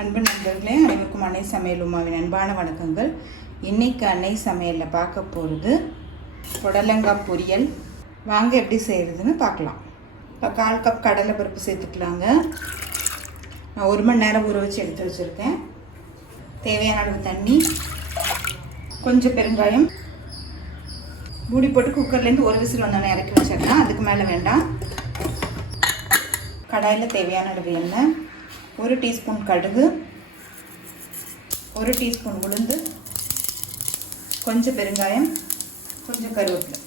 அன்பு நண்பர்களே, அனைவருக்கும் அன்னை சமையல் உமாவின் அன்பான வணக்கங்கள். இன்றைக்கி அன்னை சமையலில் பார்க்க போகிறது புடலங்காய் பொரியல். வாங்க எப்படி செய்கிறதுன்னு பார்க்கலாம். இப்போ 1/4 கப் கடலை பருப்பு சேர்த்துக்கலாங்க. நான் 1 மணி நேரம் ஊற வச்சு எடுத்து வச்சுருக்கேன். தேவையான அளவு தண்ணி, கொஞ்சம் பெருங்காயம், மூடி போட்டு குக்கர்லேருந்து 1 விசில் வந்தோடனே இறக்கி வச்சிடலாம். அதுக்கு மேலே வேண்டாம். கடாயில் தேவையான அளவு எண்ணெய், 1 டீஸ்பூன் கடுகு, 1 டீஸ்பூன் உளுந்து, கொஞ்சம் பெருங்காயம், கொஞ்சம் கருவேப்பிலை,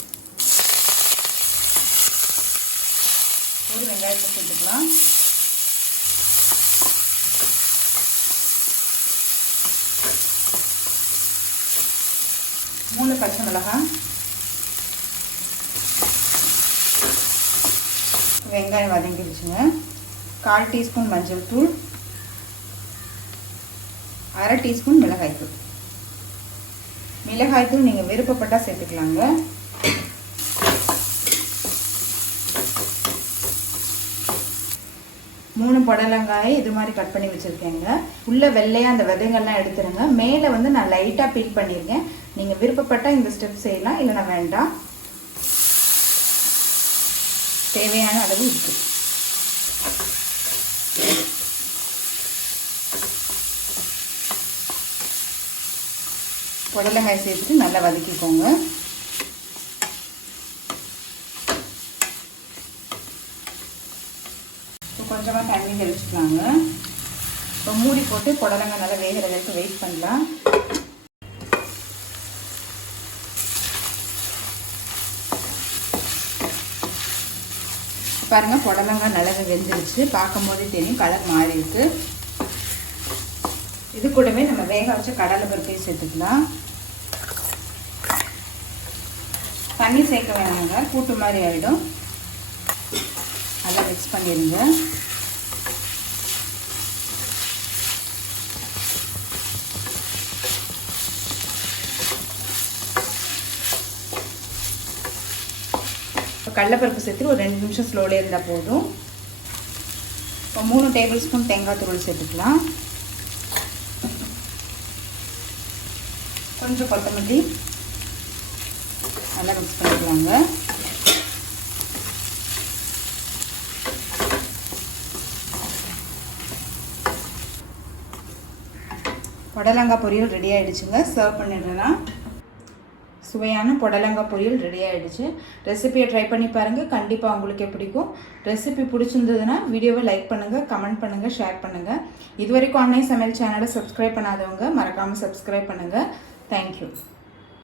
1 வெங்காயத்தை சேர்த்துக்கலாம். மூணு பச்சை மிளகாய், வெங்காயம் வதங்கிடுச்சுங்க. 1/4 டீஸ்பூன் மஞ்சள் தூள், 1/2 டீஸ்பூன் மிளகாய்த்தூள். மிளகாய்த்தூள் நீங்கள் விருப்பப்பட்டால் சேர்த்துக்கலாங்க. மூணு புடலங்காயை இது மாதிரி கட் பண்ணி வச்சுருக்கேங்க. உள்ள வெள்ளையாக அந்த விதைகள்லாம் எடுத்துருங்க. மேலே வந்து நான் லைட்டாக பீல் பண்ணியிருக்கேன். நீங்கள் விருப்பப்பட்டால் இந்த ஸ்டெப் செய்யலாம், இல்லைனா வேண்டாம். தேவையான அளவு உப்பு, புடலங்காய் சேர்த்துட்டு நல்லா வதக்கிக்கோங்க. இப்போ கொஞ்சமாக தண்ணி தெளிச்சுக்கலாங்க. இப்போ மூடி போட்டு புடலங்காய் நல்லா வேகிற வரைக்கும் வெயிட் பண்ணலாம். பாருங்கள், புடலங்காய் நல்லா வெந்துருச்சு. பார்க்கும் போதே தெரியும், கலர் மாறி இருக்கு. இது கூடவே நம்ம வேக வச்ச கடலை பருப்பையும் சேர்த்துக்கலாம். தண்ணி சேர்க்க வேணாங்க, கூட்டு மாதிரி ஆகிடும். நல்லா மிக்ஸ் பண்ணிடுங்க. கடலைப்பருப்பு சேர்த்து ஒரு 2 நிமிஷம் ஸ்லோலே இருந்தால் போதும். இப்போ 3 டேபிள் ஸ்பூன் தேங்காய் துருவல் சேர்த்துக்கலாம். கொஞ்சம் கொத்தமல்லி, நல்லா மிக்ஸ் பண்ணிக்கலாங்க. புடலங்காய் பொரியல் ரெடி ஆகிடுச்சுங்க. சர்வ் பண்ணிடுறேன். சுவையான புடலங்காய் பொரியல் ரெடி ஆகிடுச்சு. ரெசிபியை ட்ரை பண்ணி பாருங்கள், கண்டிப்பாக உங்களுக்கு பிடிக்கும். ரெசிபி பிடிச்சிருந்ததுன்னா வீடியோவை லைக் பண்ணுங்கள், கமெண்ட் பண்ணுங்கள், ஷேர் பண்ணுங்கள். இது வரைக்கும் அன்னை சமையல் சேனலை சப்ஸ்கிரைப் பண்ணாதவங்க மறக்காமல் சப்ஸ்கிரைப் பண்ணுங்கள். தேங்க்யூ.